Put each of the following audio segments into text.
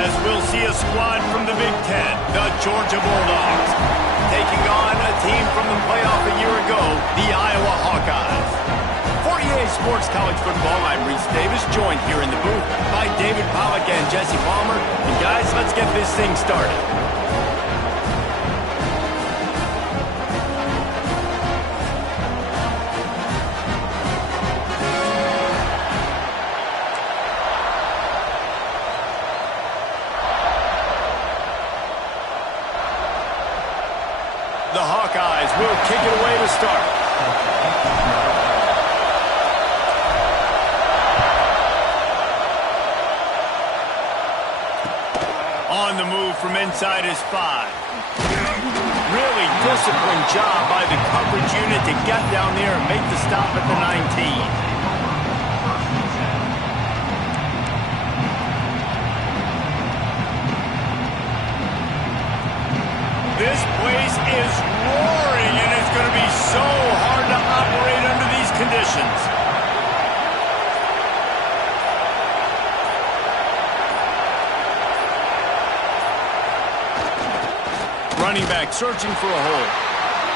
as we'll see a squad from the Big Ten, the Georgia Bulldogs, taking on a team from the playoff a year ago, the Iowa Hawkeyes. For EA Sports College Football, I'm Reese Davis, joined here in the booth by David Pollack and Jesse Palmer. And guys, let's get this thing started. The Hawkeyes will kick it away to start. On the move from inside his 5. Really disciplined job by the coverage unit to get down there and make the stop at the 19. This place is roaring, and it's going to be so hard to operate under these conditions. Running back searching for a hole.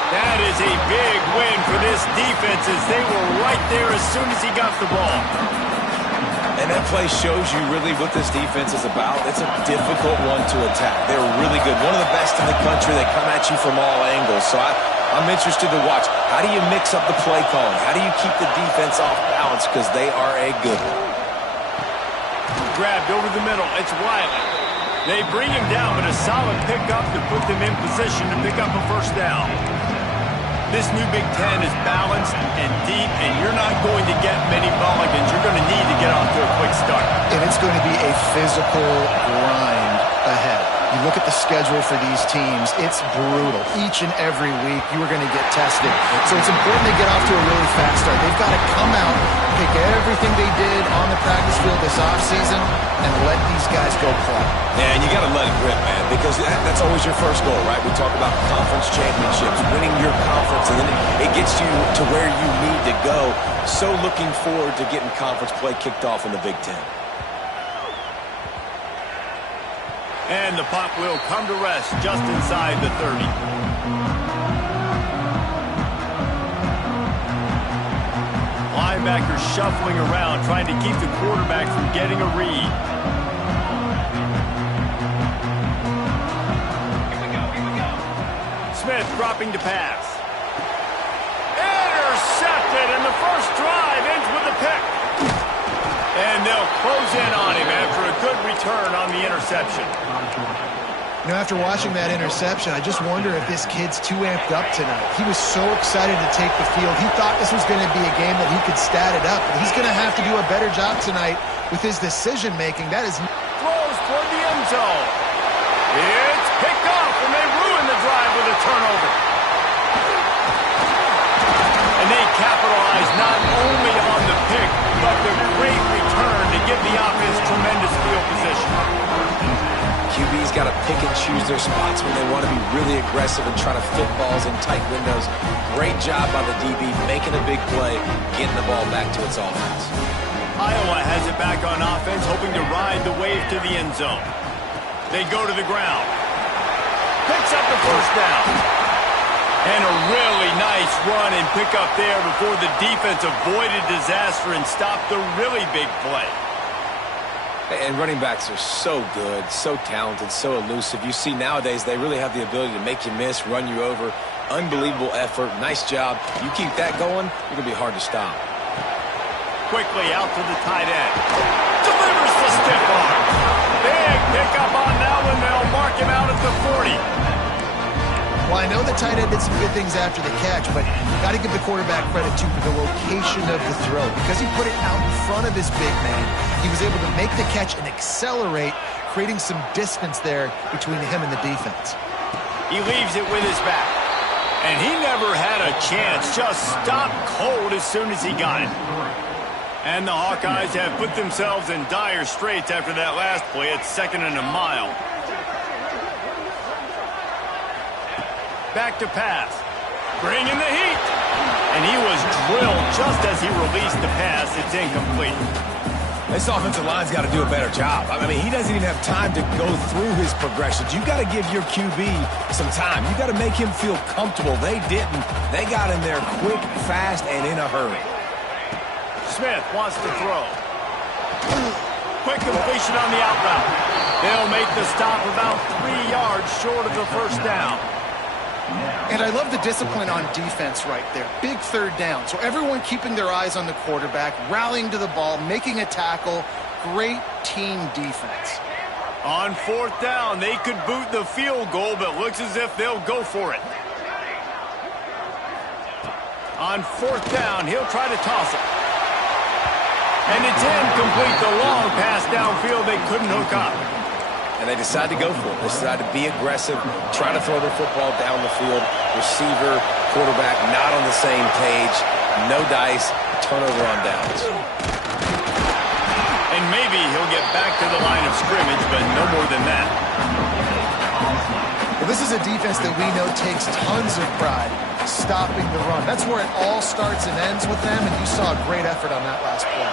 That is a big win for this defense as they were right there as soon as he got the ball. And that play shows you really what this defense is about. It's a difficult one to attack. They're really good. One of the best in the country. They come at you from all angles. So I'm interested to watch. How do you mix up the play calling? How do you keep the defense off balance? Because they are a good one. Grabbed over the middle. It's Wiley. They bring him down, but a solid pickup to put them in position to pick up a first down. This new Big Ten is balanced and deep, and you're not going to get many mulligans. You're going to need to get off to a quick start. And it's going to be a physical grind ahead. You look at the schedule for these teams, it's brutal. Each and every week, you are going to get tested. So it's important to get off to a really fast start. They've got to come out, pick everything they did on the practice field this offseason, and let these guys go play. Yeah, and you got to let it rip, man, because that's always your first goal, right? We talk about conference championships, winning your conference, and then it gets you to where you need to go. So looking forward to getting conference play kicked off in the Big Ten. And the puck will come to rest just inside the 30. Linebacker shuffling around, trying to keep the quarterback from getting a read. Smith dropping to pass. Intercepted, and the first drive ends with a pick. And they'll close in on him after a good return on the interception. You know, after watching that interception, I just wonder if this kid's too amped up tonight. He was so excited to take the field. He thought this was going to be a game that he could stat it up. But he's going to have to do a better job tonight with his decision-making. That is... Throws toward the end zone. It's picked off, and they ruin the drive with a turnover. And they capitalize not only on the pick, but the great return to give the offense tremendous field position. QB's got to pick and choose their spots when they want to be really aggressive and try to fit balls in tight windows. Great job by the DB making a big play, getting the ball back to its offense. Iowa has it back on offense, hoping to ride the wave to the end zone. They go to the ground. Picks up the first down. And a really nice run and pick up there before the defense avoided disaster and stopped the really big play. And running backs are so good, so talented, so elusive. You see nowadays they really have the ability to make you miss, run you over. Unbelievable effort. Nice job. You keep that going, you're going to be hard to stop. Quickly out to the tight end. Delivers the stiff arm. Big pickup on that one. They'll mark him out at the 40. Well, I know the tight end did some good things after the catch, but got to give the quarterback credit, too, for the location of the throw. Because he put it out in front of his big man, he was able to make the catch and accelerate, creating some distance there between him and the defense. He leaves it with his back. And he never had a chance, just stopped cold as soon as he got it. And the Hawkeyes have put themselves in dire straits after that last play. It's 2nd and a mile. Back to pass. Bring in the heat. And he was drilled just as he released the pass. It's incomplete. This offensive line's got to do a better job. I mean, he doesn't even have time to go through his progressions. You've got to give your QB some time. You've got to make him feel comfortable. They didn't. They got in there quick, fast, and in a hurry. Smith wants to throw. Quick completion on the out route. They'll make the stop about 3 yards short of the first down. And I love the discipline on defense right there. Big third down. So everyone keeping their eyes on the quarterback, rallying to the ball, making a tackle. Great team defense. On fourth down, they could boot the field goal, but looks as if they'll go for it. On fourth down, he'll try to toss it. And it's incomplete. The long pass downfield they couldn't hook up. And they decide to go for it. They decide to be aggressive, try to throw the football down the field. Receiver, quarterback, not on the same page. No dice, turnover on downs. And maybe he'll get back to the line of scrimmage, but no more than that. Well, this is a defense that we know takes tons of pride stopping the run. That's where it all starts and ends with them, and you saw a great effort on that last play.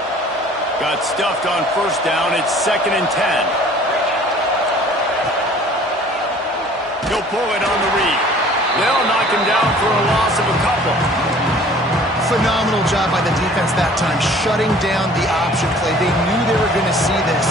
Got stuffed on first down. It's 2nd and 10. He'll pull it on the read. They'll knock him down for a loss of a couple. Phenomenal job by the defense that time, shutting down the option play. They knew they were going to see this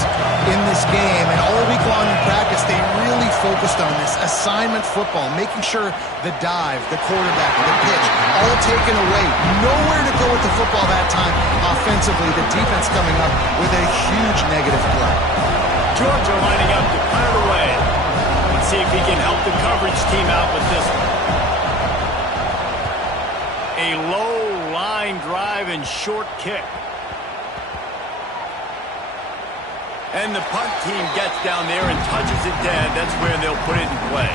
in this game, and all week long in practice, they really focused on this assignment football, making sure the dive, the quarterback, the pitch, all taken away. Nowhere to go with the football that time. Offensively, the defense coming up with a huge negative play. Georgia lining up to punt it away. Let's see if he can help the coverage team out with this one. A low line drive and short kick. And the punt team gets down there and touches it dead. That's where they'll put it in play.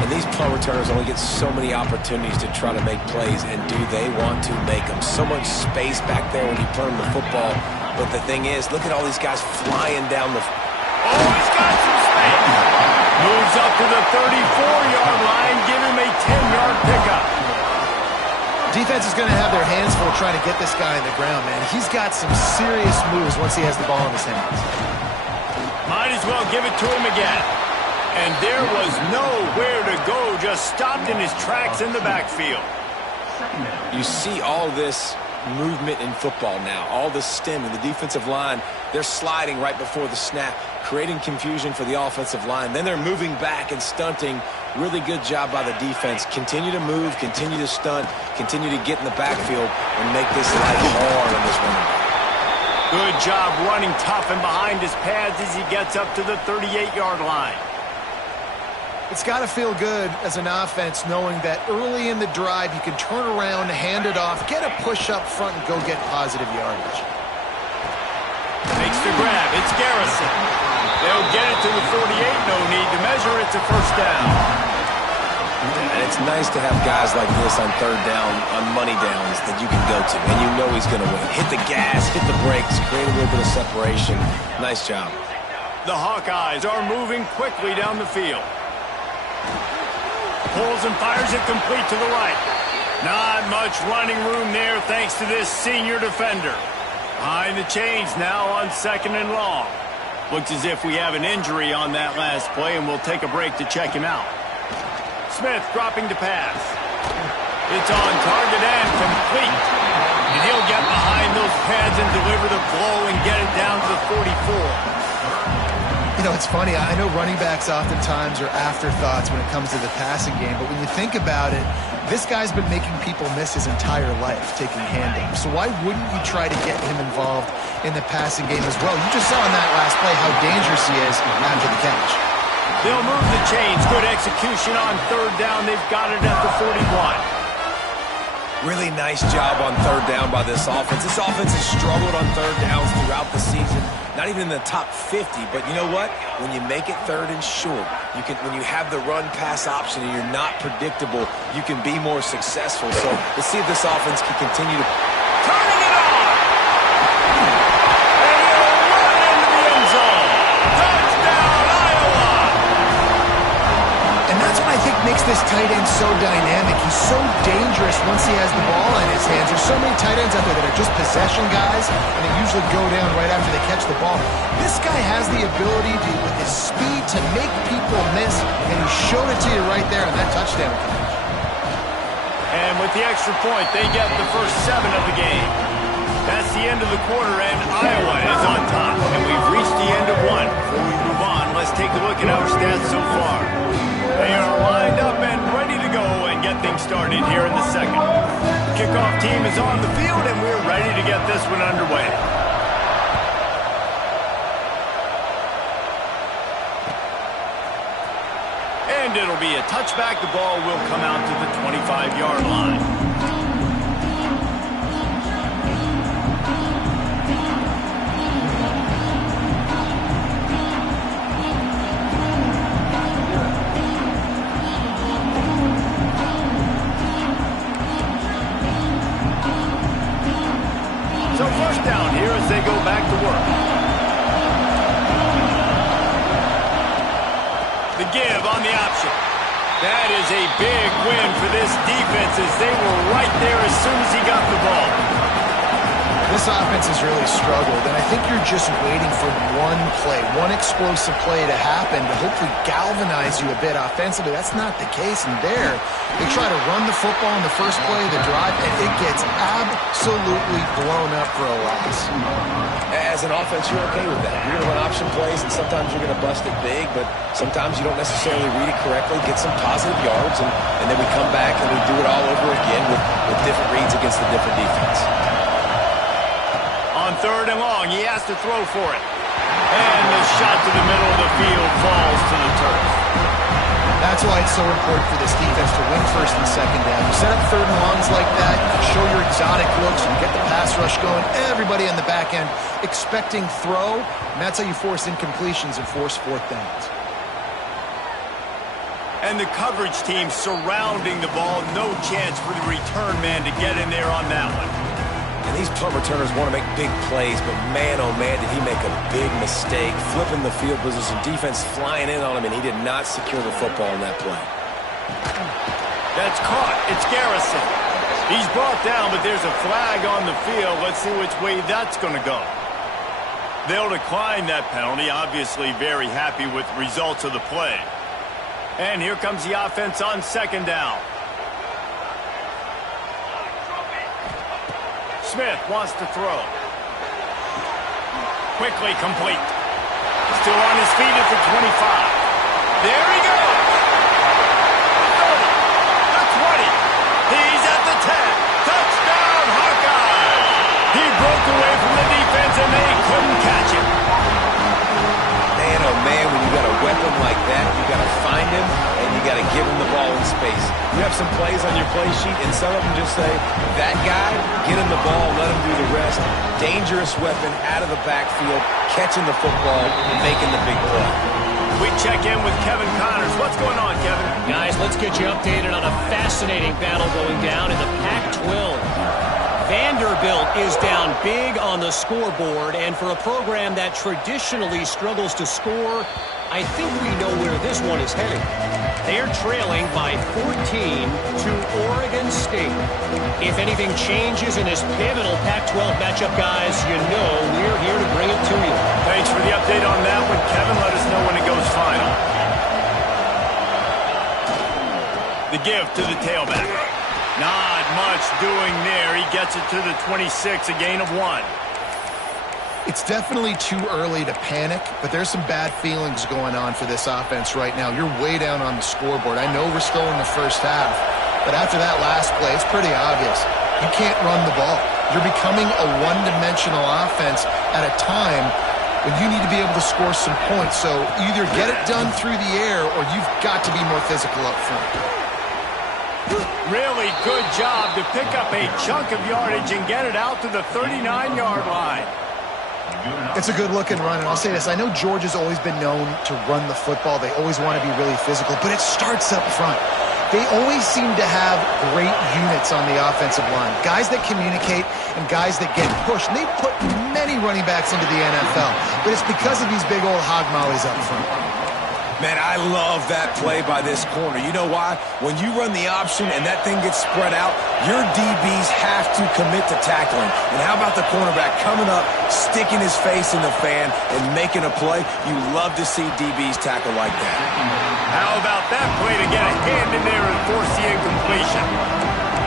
And these punt returners only get so many opportunities to try to make plays, and do they want to make them? So much space back there when you punt them the football. But the thing is, look at all these guys flying down the... Oh, he's got some space. Moves up to the 34-yard line. Give him a 10-yard pickup. Defense is going to have their hands full trying to get this guy on the ground, man. He's got some serious moves once he has the ball in his hands. Might as well give it to him again. And there was nowhere to go, just stopped in his tracks in the backfield. You see all this movement in football now, all the stemming, the defensive line, they're sliding right before the snap, creating confusion for the offensive line. Then they're moving back and stunting. Really good job by the defense. Continue to move, continue to stunt, continue to get in the backfield and make this life hard on this running back. Good job running tough and behind his pads as he gets up to the 38-yard line. It's got to feel good as an offense knowing that early in the drive you can turn around, hand it off, get a push up front, and go get positive yardage. Makes the grab. It's Garrison. They'll get it to the 48. No need to measure. It's a first down. And it's nice to have guys like this on third down, on money downs that you can go to, and you know he's going to win. Hit the gas, hit the brakes, create a little bit of separation. Nice job. The Hawkeyes are moving quickly down the field. Pulls and fires it complete to the right. Not much running room there thanks to this senior defender. Behind the chains now on 2nd and long. Looks as if we have an injury on that last play, and we'll take a break to check him out. Smith dropping to pass. It's on target and complete. And he'll get behind those pads and deliver the blow and get it down to the 44. You know, it's funny. I know running backs oftentimes are afterthoughts when it comes to the passing game, but when you think about it, this guy's been making people miss his entire life taking handoffs. So why wouldn't you try to get him involved in the passing game as well? You just saw in that last play how dangerous he is after the catch. They'll move the chains. Good execution on third down. They've got it at the 41. Really nice job on third down by this offense. This offense has struggled on third downs throughout the season. Not even in the top 50, but you know what? When you make it third and short, when you have the run-pass option and you're not predictable, you can be more successful. So let's see if this offense can continue to... Turning it on! And he'll run into the end zone. Touchdown, Iowa! And that's what I think makes this this tight end so dynamic. He's so dangerous once he has the ball in his hands. There's so many tight ends out there that are just possession guys, and they usually go down right after they catch the ball. This guy has the ability to, with his speed, to make people miss, and he showed it to you right there on that touchdown catch. And with the extra point, they get the first 7 of the game. That's the end of the quarter, and Iowa is on top. And we've reached the end of one. Before we move on, let's take a look at our stats so far. They are lined up and ready to go and get things started here in the second. Kickoff team is on the field, and we're ready to get this one underway. And it'll be a touchback. The ball will come out to the 25-yard line. So first down here as they go back to work. The give on the option. That is a big win for this defense as they were right there as soon as he got the ball. This offense has really struggled, and I think you're just waiting for one play, one explosive play to happen to hopefully galvanize you a bit offensively. That's not the case, and there they try to run the football in the first play of the drive, and it gets absolutely blown up for a loss. As an offense, you're okay with that. You're going to run option plays, and sometimes you're going to bust it big, but sometimes you don't necessarily read it correctly, get some positive yards, and then we come back and we do it all over again with different reads against the different defense. On 3rd and long, he has to throw for it. And the shot to the middle of the field falls to the turf. That's why it's so important for this defense to win 1st and 2nd down. You set up 3rd and longs like that, you show your exotic looks, you get the pass rush going, everybody on the back end expecting throw, and that's how you force incompletions and force 4th downs. And the coverage team surrounding the ball, no chance for the return man to get in there on that one. And these punt returners want to make big plays, but man, oh man, did he make a big mistake. Flipping the field position, defense flying in on him, and he did not secure the football in that play. That's caught. It's Garrison. He's brought down, but there's a flag on the field. Let's see which way that's going to go. They'll decline that penalty, obviously very happy with the results of the play. And here comes the offense on 2nd down. Smith wants to throw. Quickly complete. Still on his feet at the 25. There he goes. The 20. He's at the 10. Touchdown, Hawkeyes. He broke away from the defense and they couldn't catch him. Man, oh man, when you got a weapon like that, you got to find him and you got to give him the ball in space. You have some plays on your play sheet, and some of them just say, that guy, get him the ball, let him do the rest. Dangerous weapon out of the backfield, catching the football, and making the big play. We check in with Kevin Connors. What's going on, Kevin? Guys, let's get you updated on a fascinating battle going down in the Pac-12. Vanderbilt is down big on the scoreboard, and for a program that traditionally struggles to score, I think we know where this one is heading. They're trailing by 14 to Oregon State. If anything changes in this pivotal Pac-12 matchup, guys, you know we're here to bring it to you. Thanks for the update on that one, Kevin. Let us know when it goes final. The give to the tailback. Not much doing there. He gets it to the 26, a gain of 1. It's definitely too early to panic, but there's some bad feelings going on for this offense right now. You're way down on the scoreboard. I know we're still in the first half, but after that last play, it's pretty obvious. You can't run the ball. You're becoming a one-dimensional offense at a time when you need to be able to score some points. So either get it done through the air or you've got to be more physical up front. Really good job to pick up a chunk of yardage and get it out to the 39-yard line. It's a good-looking run, and I'll say this. I know Georgia's always been known to run the football. They always want to be really physical, but it starts up front. They always seem to have great units on the offensive line, guys that communicate and guys that get pushed. And they've put many running backs into the NFL, but it's because of these big old hog mollies up front. Man, I love that play by this corner. You know why? When you run the option and that thing gets spread out, your DBs have to commit to tackling. And how about the cornerback coming up, sticking his face in the fan, and making a play? You love to see DBs tackle like that. How about that play to get a hand in there and force the incompletion?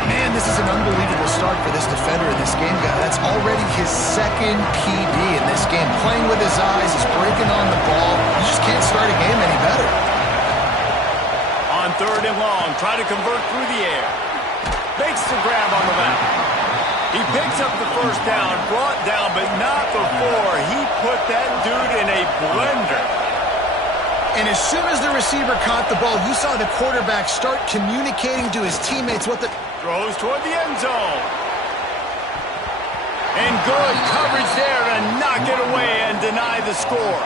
Man, this is an unbelievable start for this defender in this game, guy. That's already his second PB in this game. Playing with his eyes, he's breaking on the ball. You just can't start a game any better. On 3rd and long, try to convert through the air. Makes the grab on the left. He picks up the first down, brought down, but not before he put that dude in a blender. And as soon as the receiver caught the ball, you saw the quarterback start communicating to his teammates what the... Throws toward the end zone. And good coverage there to knock it away and deny the score.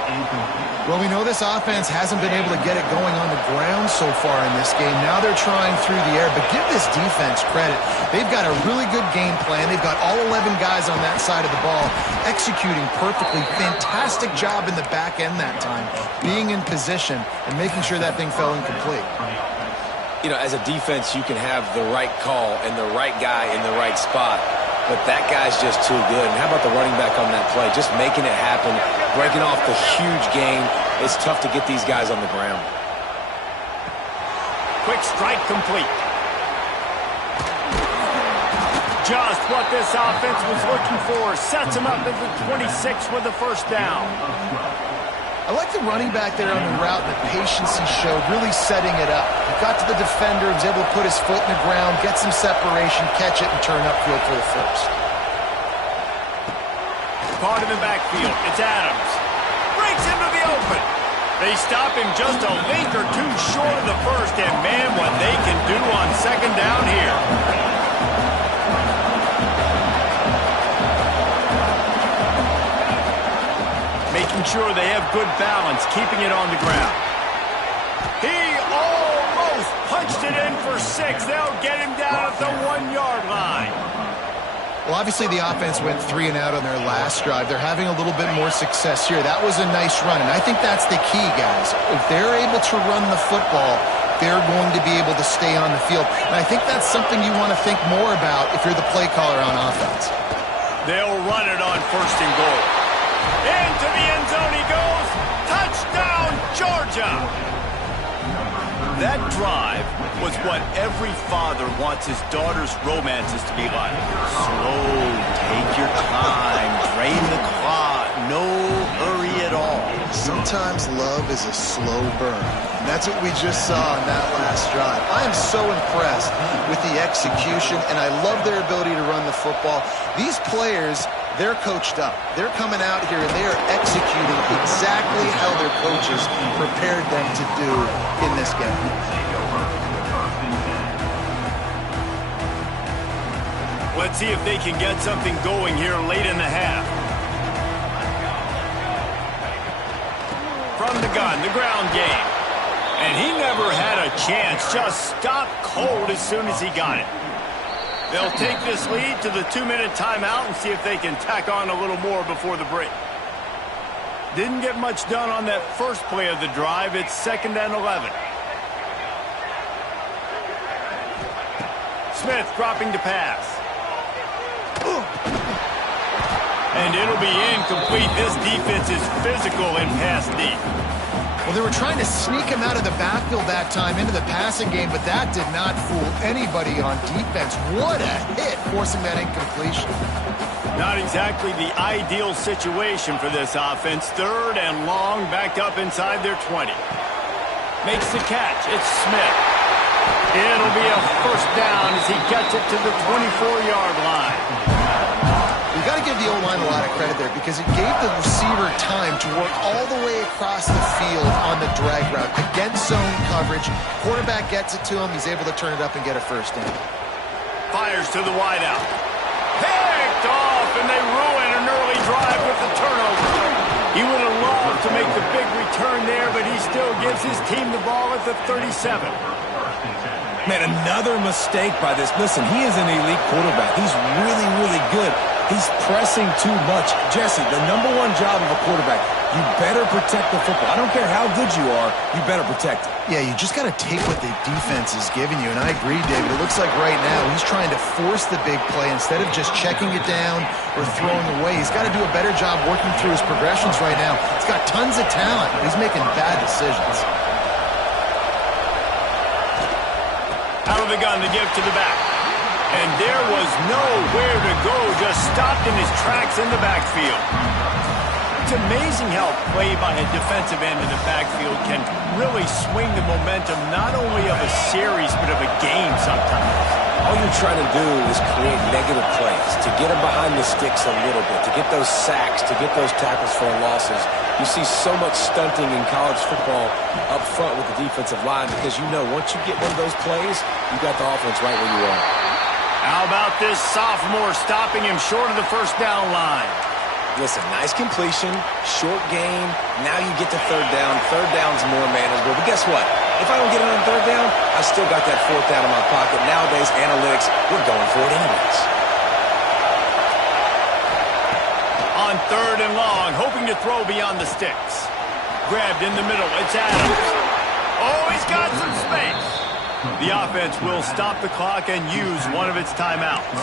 Well, we know this offense hasn't been able to get it going on the ground so far in this game. Now they're trying through the air, but give this defense credit. They've got a really good game plan. They've got all 11 guys on that side of the ball executing perfectly. Fantastic job in the back end that time, being in position and making sure that thing fell incomplete. You know, as a defense, you can have the right call and the right guy in the right spot, but that guy's just too good. And how about the running back on that play? Just making it happen, breaking off the huge gain. It's tough to get these guys on the ground. Quick strike complete. Just what this offense was looking for. Sets him up at the 26 with the first down. I like the running back there on the route, the patience he showed, really setting it up. He got to the defender, was able to put his foot in the ground, get some separation, catch it, and turn upfield for the first. Caught in the backfield. It's Adams. Breaks into the open. They stop him just a link or two short of the first, and man, what they can do on 2nd down here. Making sure they have good balance, keeping it on the ground. He almost punched it in for 6. They'll get him down at the 1-yard line. Well, obviously the offense went 3 and out on their last drive. They're having a little bit more success here. That was a nice run, and I think that's the key, guys. If they're able to run the football, they're going to be able to stay on the field. And I think that's something you want to think more about if you're the play caller on offense. They'll run it on 1st and goal. Into the end zone he goes. Touchdown, Georgia. That drive was what every father wants his daughter's romances to be like. Slow, take your time, drain the clock, no hurry at all. Sometimes love is a slow burn. And that's what we just saw in that last drive. I am so impressed with the execution, and I love their ability to run the football. These players, they're coached up. They're coming out here, and they are executing exactly how their coaches prepared them to do in this game. Let's see if they can get something going here late in the half. From the gun, the ground game. And he never had a chance. Just stopped cold as soon as he got it. They'll take this lead to the 2-minute timeout and see if they can tack on a little more before the break. Didn't get much done on that first play of the drive. It's 2nd and 11. Smith dropping to pass. And it'll be incomplete. This defense is physical and pass deep. Well, they were trying to sneak him out of the backfield that time into the passing game, but that did not fool anybody on defense. What a hit, forcing that incompletion. Not exactly the ideal situation for this offense. 3rd and long, back up inside their 20. Makes the catch. It's Smith. It'll be a first down as he gets it to the 24-yard line. You got to give the O-line a lot of credit there because it gave the receiver time to work all the way across the field on the drag route against zone coverage. Quarterback gets it to him. He's able to turn it up and get a first down. Fires to the wideout. Picked off, and they ruin an early drive with the turnover. He would have loved to make the big return there, but he still gives his team the ball at the 37. Man, another mistake by this. Listen, he is an elite quarterback. He's really, really good. He's pressing too much. Jesse, the #1 job of a quarterback, you better protect the football. I don't care how good you are, you better protect it. Yeah, you just got to take what the defense is giving you, and I agree, David. It looks like right now he's trying to force the big play instead of just checking it down or throwing away. He's got to do a better job working through his progressions right now. He's got tons of talent, but he's making bad decisions. Out of the gun to give to the back. And there was nowhere to go, just stopped in his tracks in the backfield. It's amazing how play by a defensive end in the backfield can really swing the momentum not only of a series but of a game sometimes. All you're trying to do is create negative plays, to get them behind the sticks a little bit, to get those sacks, to get those tackles for losses. You see so much stunting in college football up front with the defensive line because you know once you get one of those plays, you got the offense right where you are. How about this sophomore stopping him short of the first down line? Listen, nice completion, short gain. Now you get to third down. Third down's more manageable. But guess what? If I don't get it on third down, I still got that fourth down in my pocket. Nowadays, analytics, we're going for it anyways. On 3rd and long, hoping to throw beyond the sticks. Grabbed in the middle. It's Adams. Oh, he's got some space. The offense will stop the clock and use one of its timeouts.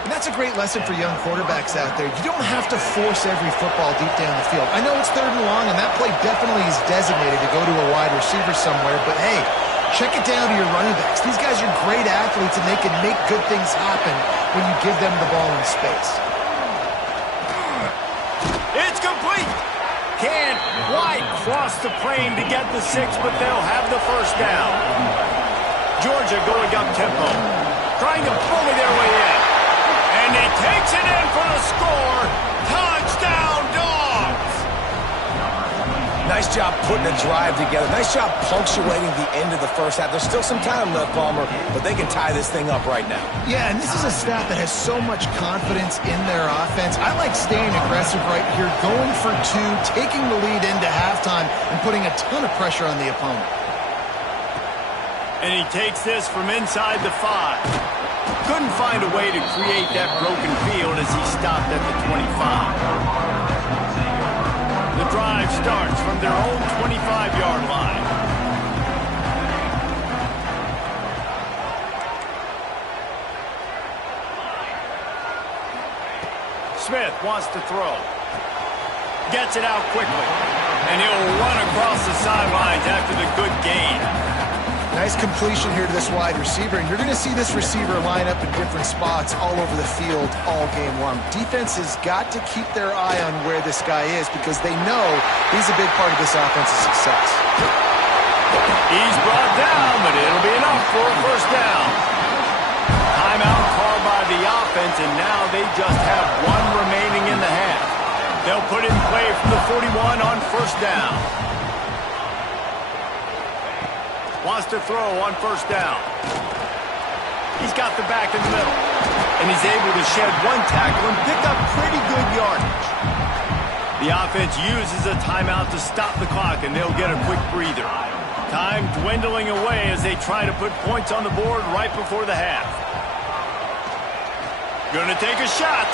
And that's a great lesson for young quarterbacks out there. You don't have to force every football deep down the field. I know it's 3rd and long, and that play definitely is designated to go to a wide receiver somewhere, but hey, check it down to your running backs. These guys are great athletes, and they can make good things happen when you give them the ball in space. It's complete. Can't quite cross the plane to get the 6, but they'll have the first down. Georgia going up tempo, trying to bully their way in. And he takes it in for the score. Touchdown, Dogs! Nice job putting a drive together. Nice job punctuating the end of the first half. There's still some time left, Palmer, but they can tie this thing up right now. Yeah, and this is a staff that has so much confidence in their offense. I like staying aggressive right here, going for 2, taking the lead into halftime, and putting a ton of pressure on the opponent. And he takes this from inside the 5. Couldn't find a way to create that broken field as he stopped at the 25. The drive starts from their own 25-yard line. Smith wants to throw. Gets it out quickly. And he'll run across the sidelines after the good gain. Nice completion here to this wide receiver, and you're going to see this receiver line up in different spots all over the field all game long. Defense has got to keep their eye on where this guy is because they know he's a big part of this offense's success. He's brought down, but it'll be enough for a first down. Timeout called by the offense, and now they just have 1 remaining in the half. They'll put it in play from the 41 on first down. Wants to throw on first down. He's got the back in the middle. And he's able to shed 1 tackle and pick up pretty good yardage. The offense uses a timeout to stop the clock, and they'll get a quick breather. Time dwindling away as they try to put points on the board right before the half. Gonna take a shot.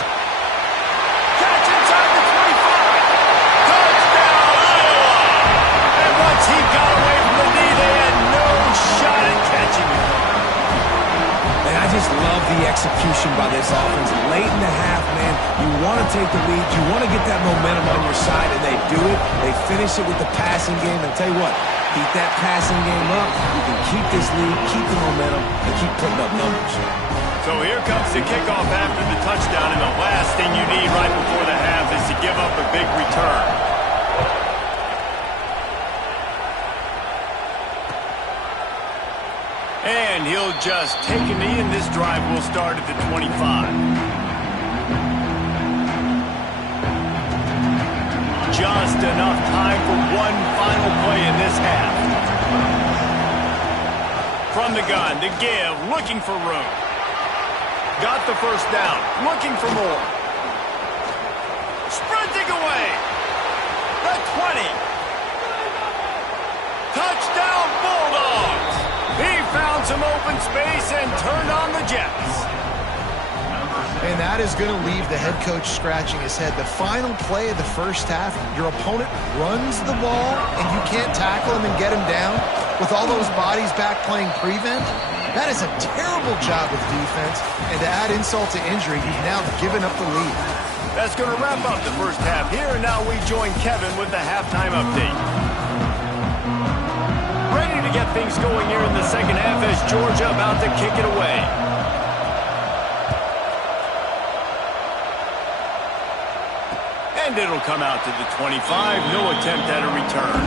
Catch inside the 25. Touchdown, Iowa! And once he got away from the knee, they had no shot at catching him. And I just love the execution by this offense. Late in the half, man, you want to take the lead. You want to get that momentum on your side, and they do it. They finish it with the passing game. And tell you what, keep that passing game up. You can keep this lead, keep the momentum, and keep putting up numbers. So here comes the kickoff after the touchdown, and the last thing you need right before the half is to give up a big return. And he'll just take a knee, and this drive will start at the 25. Just enough time for 1 final play in this half. From the gun, to give, looking for room. Got the first down, looking for more. Sprinting away. The 20. Touchdown, Bulldogs. He found some open space and turned on the Jets. And that is going to leave the head coach scratching his head. The final play of the first half, your opponent runs the ball, and you can't tackle him and get him down with all those bodies back playing prevent. That is a terrible job of defense. And to add insult to injury, you've now given up the lead. That's going to wrap up the first half here, and now we join Kevin with the halftime update. Ready to get things going here in the second half as Georgia about to kick it away. And it'll come out to the 25. No attempt at a return.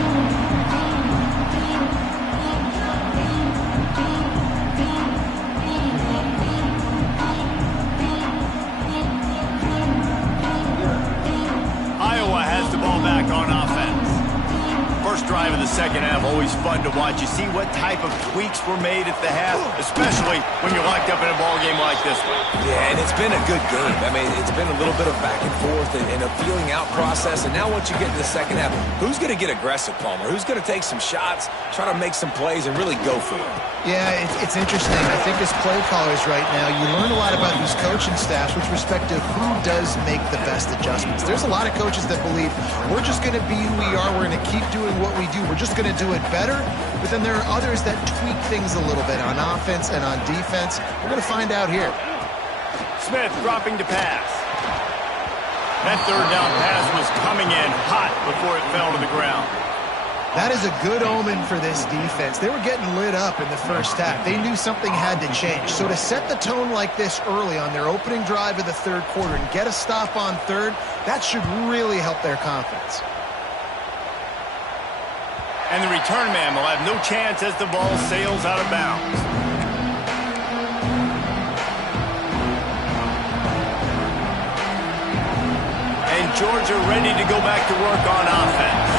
Iowa has the ball back on offense. First drive of the second half, always fun to watch. You see what type of tweaks were made at the half, especially when you're locked up in a ball game like this one. Yeah, and it's been a good game. I mean, it's been a little bit of back and forth and a feeling out process. And now once you get to the second half, who's going to get aggressive, Palmer? Who's going to take some shots, try to make some plays, and really go for it? Yeah, it's interesting. I think as play callers right now, you learn a lot about these coaching staffs with respect to who does make the best adjustments. There's a lot of coaches that believe we're just going to be who we are. We're going to keep doing what we do. We're just going to do it better. But then there are others that tweak things a little bit on offense and on defense. We're going to find out here. Smith dropping to pass. That third down pass was coming in hot before it fell to the ground. That is a good omen for this defense. They were getting lit up in the first half. They knew something had to change. So to set the tone like this early on their opening drive of the third quarter and get a stop on third, that should really help their confidence. And the return man will have no chance as the ball sails out of bounds. And Georgia ready to go back to work on offense.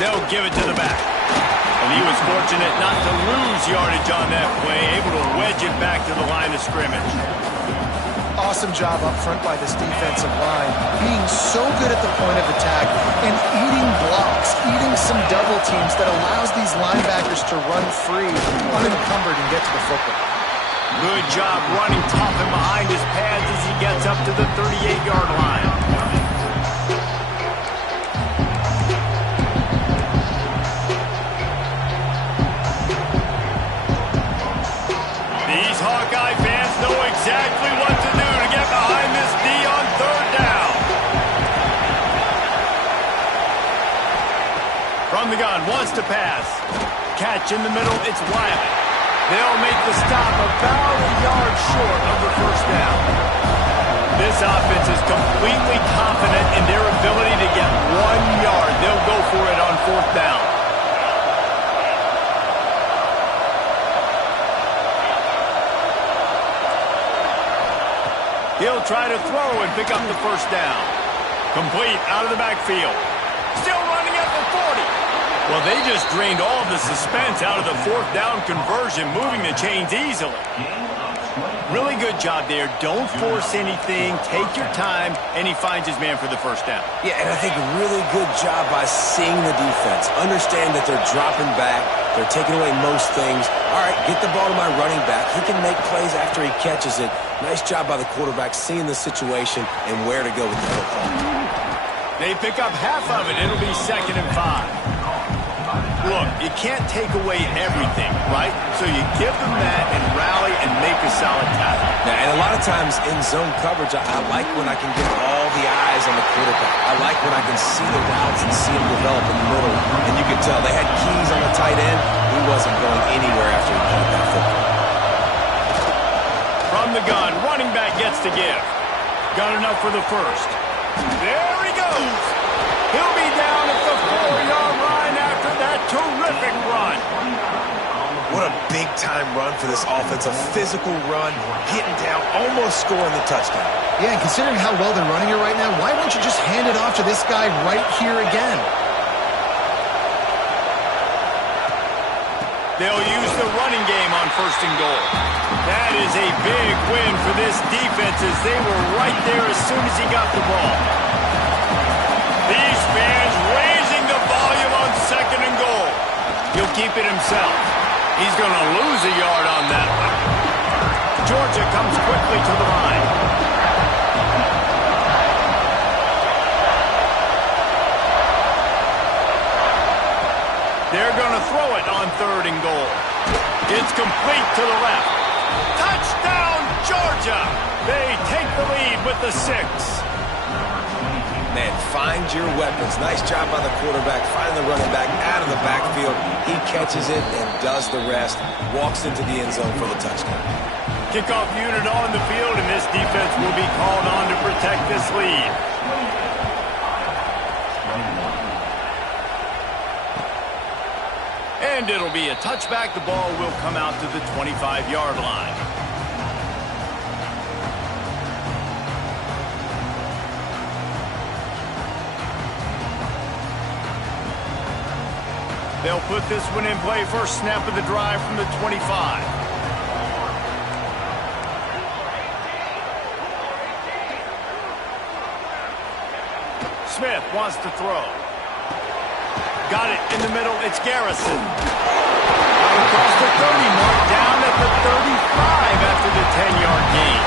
They'll give it to the back. And he was fortunate not to lose yardage on that play, able to wedge it back to the line of scrimmage. Awesome job up front by this defensive line, being so good at the point of attack and eating blocks, eating some double teams that allows these linebackers to run free, unencumbered, and get to the football. Good job running tough and behind his pads as he gets up to the 38-yard line. These Hawkeye fans know exactly what to do to get behind this D on third down. From the gun, wants to pass. Catch in the middle, it's Wiley. They'll make the stop about a yard short of the first down. This offense is completely confident in their ability to get 1 yard. They'll go for it on fourth down. He'll try to throw and pick up the first down. Complete out of the backfield. Still running at the 40. Well, they just drained all of the suspense out of the fourth down conversion, moving the chains easily. Really good job there. Don't force anything. Take your time, and he finds his man for the first down. Yeah, and I think a really good job by seeing the defense. Understand that they're dropping back. They're taking away most things. All right, get the ball to my running back. He can make plays after he catches it. Nice job by the quarterback seeing the situation and where to go with the football. They pick up half of it. It'll be 2nd and 5. Look, you can't take away everything, right? So you give them that and rally and make a solid tackle. Yeah, and a lot of times in zone coverage, I like when I can get all the eyes on the quarterback. I like when I can see the routes and see them develop in the middle. And you can tell they had keys on the tight end. He wasn't going anywhere after he caught that football. From the gun, running back gets to give. Got enough for the first. There he goes. He'll be down at the 4-yard line after that terrific run. What a big-time run for this offense. A physical run, getting down, almost scoring the touchdown. Yeah, and considering how well they're running it right now, why wouldn't you just hand it off to this guy right here again? They'll use the running game on 1st and goal. That is a big win for this defense as they were right there as soon as he got the ball. These fans raising the volume on second and goal. He'll keep it himself. He's going to lose a yard on that one. Georgia comes quickly to the line. They're going to throw it on third and goal. It's complete to the left. Touchdown, Georgia! They take the lead with the 6. Man, find your weapons. Nice job by the quarterback, finding the running back out of the backfield. He catches it and does the rest. Walks into the end zone for the touchdown. Kickoff unit on the field, and this defense will be called on to protect this lead. And it'll be a touchback. The ball will come out to the 25-yard line. They'll put this one in play. First snap of the drive from the 25. Smith wants to throw. Got it in the middle. It's Garrison. Across the 30 mark, down at the 35 after the 10-yard gain.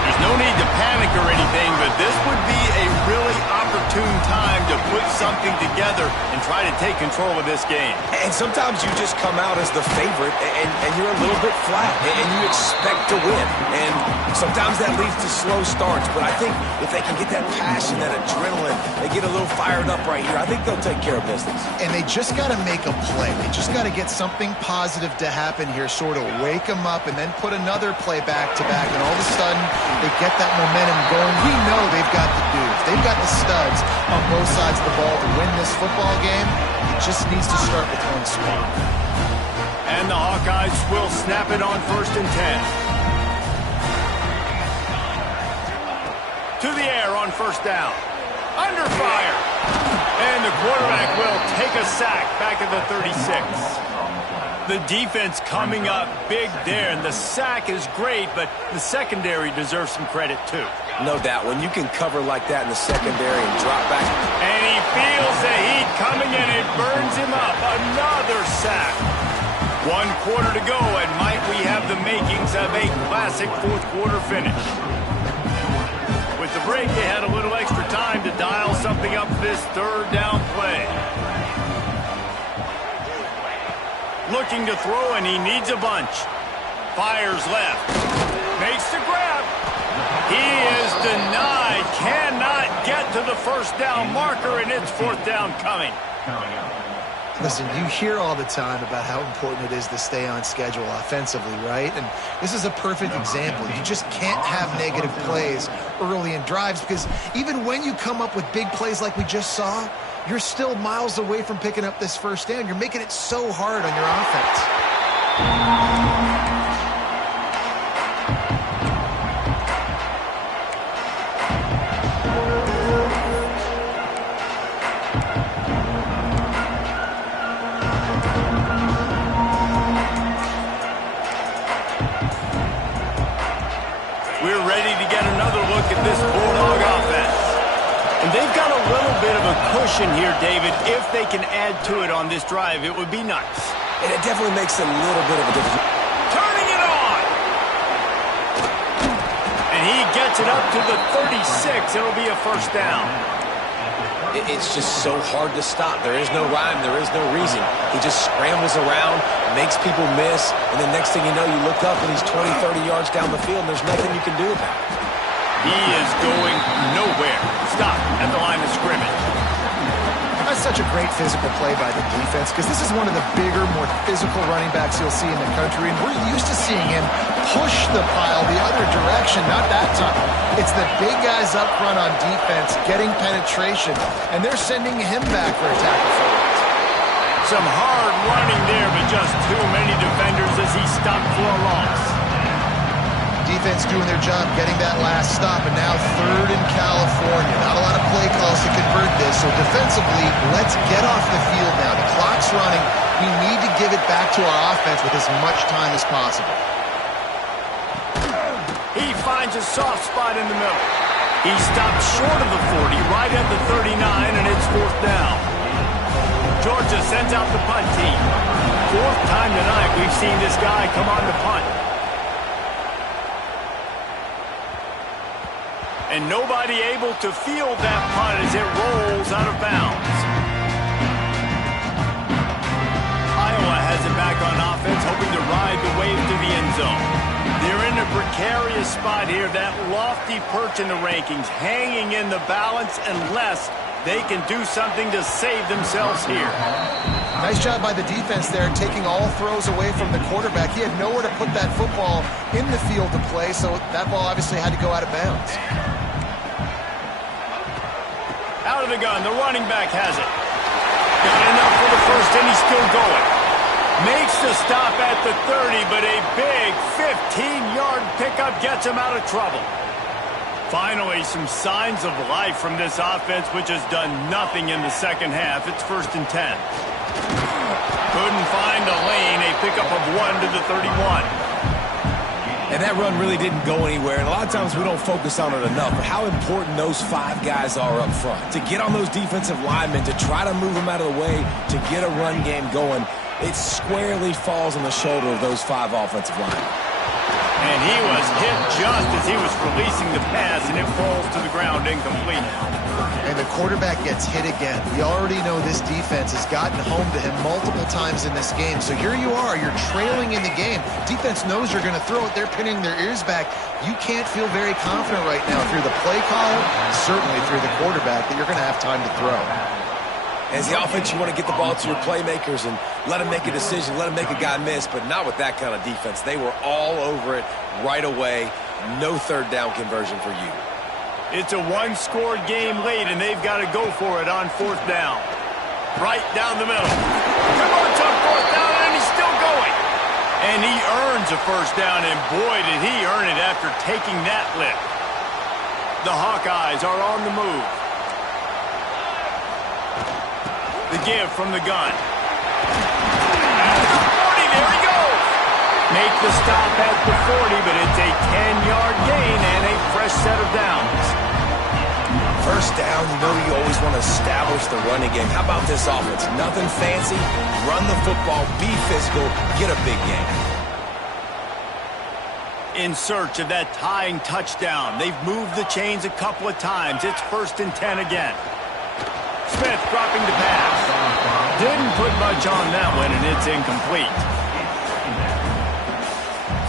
There's no need to panic or anything, but this would be a really opportune time to put something together and try to take control of this game. And sometimes you just come out as the favorite, and you're a little bit flat, and you expect to win. And sometimes that leads to slow starts, but I think if they can get that passion, that adrenaline, they get a little fired up right here, I think they'll take care of business. And they just got to make a play. They just got to get something positive to happen here, sort of wake them up, and then put another play back-to-back, and all of a sudden they get that momentum going. We know they've got the dudes. They've got the studs on both sides of the ball to win this football game. It just needs to start with one spot. And the Hawkeyes will snap it on 1st and 10. To the air on 1st down. Under fire. And the quarterback will take a sack back at the 36. The defense coming up big there, and the sack is great, but the secondary deserves some credit too. No doubt. When you can cover like that in the secondary and drop back. And he feels the heat coming in. It burns him up. Another sack. 1 quarter to go, and might we have the makings of a classic 4th quarter finish. With the break, they had a little extra time to dial something up for this 3rd down play. Looking to throw, and he needs a bunch. Fires left. Makes the grab. He is denied. Cannot get to the 1st down marker, and it's 4th down coming. Listen, you hear all the time about how important it is to stay on schedule offensively, right? And this is a perfect example. You just can't have negative plays early in drives because even when you come up with big plays like we just saw, you're still miles away from picking up this 1st down. You're making it so hard on your offense. We're ready to get another look at this Bulldog offense. And they've got a little bit of a cushion here, David. If they can add to it on this drive, it would be nice. And it definitely makes a little bit of a difference. Turning it on! And he gets it up to the 36. It'll be a 1st down. It's just so hard to stop. There is no rhyme. There is no reason. He just scrambles around, makes people miss, and the next thing you know, you look up and he's 20, 30 yards down the field, and there's nothing you can do about it. He is going nowhere. Stop at the line of scrimmage. That's such a great physical play by the defense because this is one of the bigger, more physical running backs you'll see in the country, and we're used to seeing him push the pile the other direction. Not that time. It's the big guys up front on defense getting penetration, and they're sending him back for a tackle for it. Some hard running there, but just too many defenders as he stopped for a loss. Defense doing their job getting that last stop, and now 3rd in California. Not a lot of play calls to convert this, so defensively, let's get off the field now. The clock's running. We need to give it back to our offense with as much time as possible. He finds a soft spot in the middle. He stopped short of the 40, right at the 39, and it's 4th down. Georgia sends out the punt team. Fourth time tonight we've seen this guy come on the punt. And nobody able to field that punt as it rolls out of bounds. Iowa has it back on offense, hoping to ride the wave to the end zone. They're in a precarious spot here, that lofty perch in the rankings, hanging in the balance unless they can do something to save themselves here. Nice job by the defense there, taking all throws away from the quarterback. He had nowhere to put that football in the field to play, so that ball obviously had to go out of bounds. Out of the gun, the running back has it. Got enough for the first, and he's still going. Makes the stop at the 30, but a big 15-yard pickup gets him out of trouble. Finally, some signs of life from this offense, which has done nothing in the second half. It's 1st and 10. Couldn't find a lane. A pickup of 1 to the 31. And that run really didn't go anywhere. And a lot of times we don't focus on it enough, but how important those 5 guys are up front. To get on those defensive linemen, to try to move them out of the way, to get a run game going, it squarely falls on the shoulder of those 5 offensive linemen. And he was hit just as he was releasing the pass, and it falls to the ground incomplete. And the quarterback gets hit again. We already know this defense has gotten home to him multiple times in this game. So here you are, you're trailing in the game. Defense knows you're going to throw it. They're pinning their ears back. You can't feel very confident right now through the play caller, certainly through the quarterback, that you're going to have time to throw. As the offense, you want to get the ball to your playmakers and let them make a decision, let them make a guy miss, but not with that kind of defense. They were all over it right away. No third down conversion for you. It's a one-score game late, and they've got to go for it on 4th down. Right down the middle. Converts on 4th down, and he's still going. And he earns a first down, and boy, did he earn it after taking that lift. The Hawkeyes are on the move. The give from the gun. At the 40, there he goes. Make the stop at the 40, but it's a 10-yard gain and a fresh set of downs. First down, you know you always want to establish the running game. How about this offense? Nothing fancy. Run the football, be physical, get a big gain. In search of that tying touchdown. They've moved the chains a couple of times. It's 1st and 10 again. Smith dropping the pass. Didn't put much on that one, and it's incomplete.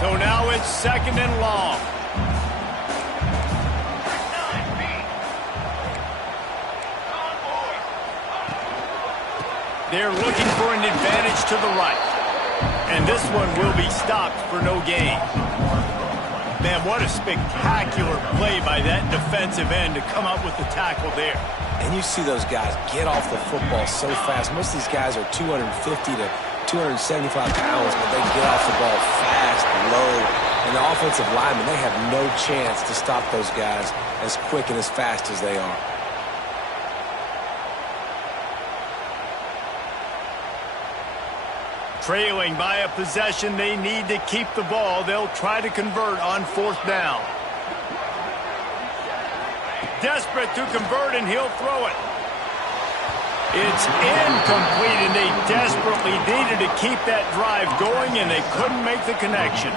So now it's 2nd and long. They're looking for an advantage to the right. And this one will be stopped for no gain. Man, what a spectacular play by that defensive end to come up with the tackle there. And you see those guys get off the football so fast. Most of these guys are 250 to 275 pounds, but they get off the ball fast, low. And the offensive linemen, they have no chance to stop those guys as quick and as fast as they are. Trailing by a possession, they need to keep the ball. They'll try to convert on 4th down. Desperate to convert, and he'll throw it. It's incomplete, and they desperately needed to keep that drive going, and they couldn't make the connection.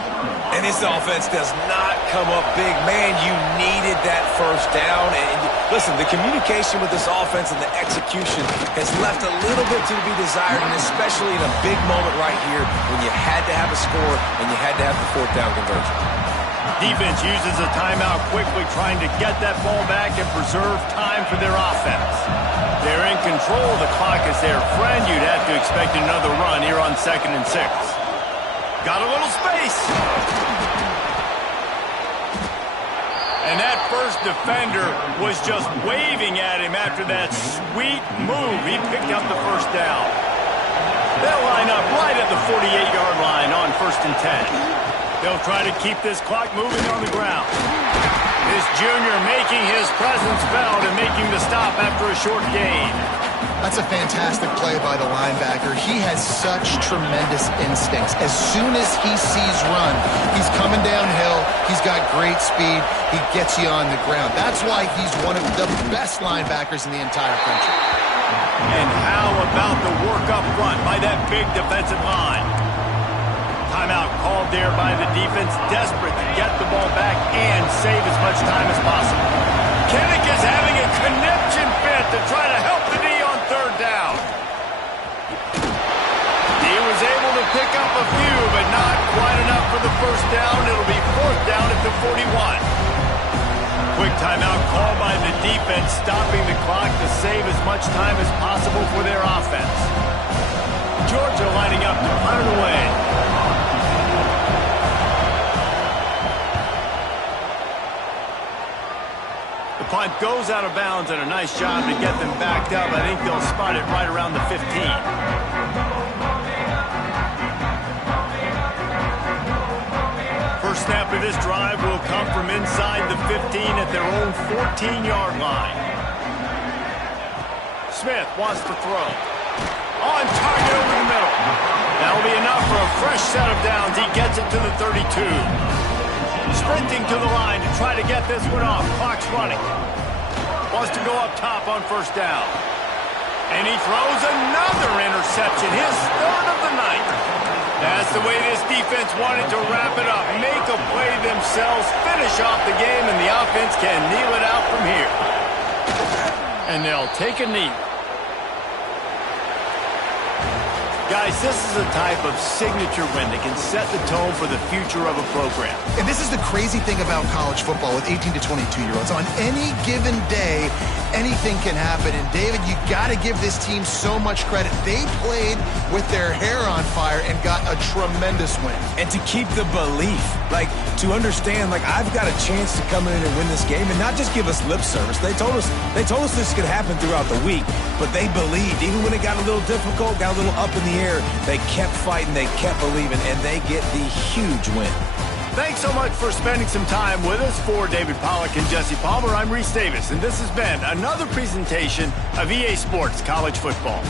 And this offense does not come up big. Man, you needed that first down. And listen, the communication with this offense and the execution has left a little bit to be desired, and especially in a big moment right here when you had to have a score and you had to have the 4th down conversion. Defense uses a timeout quickly, trying to get that ball back and preserve time for their offense. They're in control. The clock is their friend. You'd have to expect another run here on 2nd and 6. Got a little space. And that first defender was just waving at him after that sweet move. He picked up the first down. They'll line up right at the 48-yard line on 1st and 10. They'll try to keep this clock moving on the ground. This junior making his presence felt and making the stop after a short gain. That's a fantastic play by the linebacker. He has such tremendous instincts. As soon as he sees run, he's coming downhill. He's got great speed. He gets you on the ground. That's why he's one of the best linebackers in the entire country. And how about the work up front by that big defensive line? Timeout called there by the defense, desperate to get the ball back and save as much time as possible. Kinnick is having a conniption fit to try to help the D on third down. He was able to pick up a few, but not quite enough for the first down. It'll be fourth down at the 41. Quick timeout called by the defense, stopping the clock to save as much time as possible for their offense. Georgia lining up to punt it away. The punt goes out of bounds, and a nice job to get them backed up. I think they'll spot it right around the 15. First snap of this drive will come from inside the 15 at their own 14-yard line. Smith wants to throw. On target over the middle. That'll be enough for a fresh set of downs. He gets it to the 32. Sprinting to the line to try to get this one off. Clock's running. Wants to go up top on first down. And he throws another interception. His third of the night. That's the way this defense wanted to wrap it up. Make a play themselves, finish off the game, and the offense can kneel it out from here. And they'll take a knee. Guys, this is a type of signature win that can set the tone for the future of a program. And this is the crazy thing about college football with 18 to 22-year-olds. On any given day, anything can happen. And, David, you got to give this team so much credit. They played with their hair on fire and got a tremendous win. And to keep the belief, like, to understand, like, I've got a chance to come in and win this game and not just give us lip service. They told us this could happen throughout the week, but they believed. Even when it got a little difficult, got a little up in the air, they kept fighting, they kept believing, and they get the huge win. Thanks so much for spending some time with us. For David Pollack and Jesse Palmer, I'm Reese Davis, and this has been another presentation of EA Sports College Football.